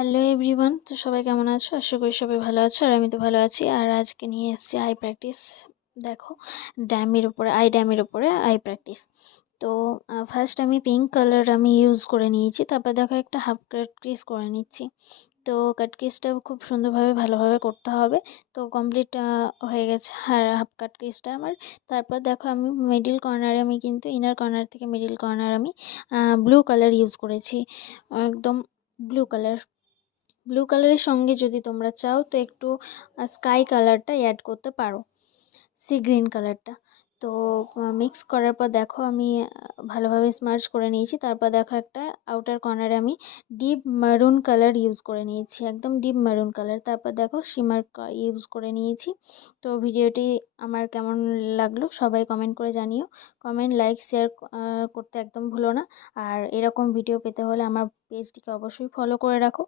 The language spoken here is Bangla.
হ্যালো এভরিওয়ান, তো সবাই কেমন আছো? আশা করি সবাই ভালো আছো, আর আমি তো ভালো আছি। আর আজকে নিয়ে এসেছি আই প্র্যাকটিস। দেখো, ড্যামের উপরে আই প্র্যাকটিস। তো ফার্স্ট আমি পিঙ্ক কালার ইউজ করে নিয়েছি। তারপর দেখো একটা হাফ কাট ক্রিজ করে নিচ্ছি। তো কাট ক্রিজটা খুব সুন্দরভাবে ভালোভাবে করতে হবে। তো কমপ্লিট হয়ে গেছে আর হাফ কাট ক্রিজটা আমার। তারপর দেখো আমি মিডিল কর্নারে কিন্তু ইনার কর্নার থেকে মিডিল কর্নার আমি ব্লু কালার ইউজ করেছি, একদম ব্লু কালার। ব্লু কালারের সঙ্গে যদি তোমরা চাও তো একটু স্কাই কালারটা অ্যাড করতে পারো, সি গ্রিন কালারটা। তো মিক্স করার পর দেখো আমি ভালোভাবে স্মার্চ করে নিয়েছি। তারপর দেখো একটা আউটার কর্নারে আমি ডিপ মারুন কালার ইউজ করে নিয়েছি, একদম ডিপ মারুন কালার। তারপর দেখো শিমার ইউজ করে নিয়েছি। তো ভিডিওটি আমার কেমন লাগলো সবাই কমেন্ট করে জানিও। কমেন্ট, লাইক, শেয়ার করতে একদম ভুলো না। আর এরকম ভিডিও পেতে হলে আমার পেজটিকে অবশ্যই ফলো করে রাখো।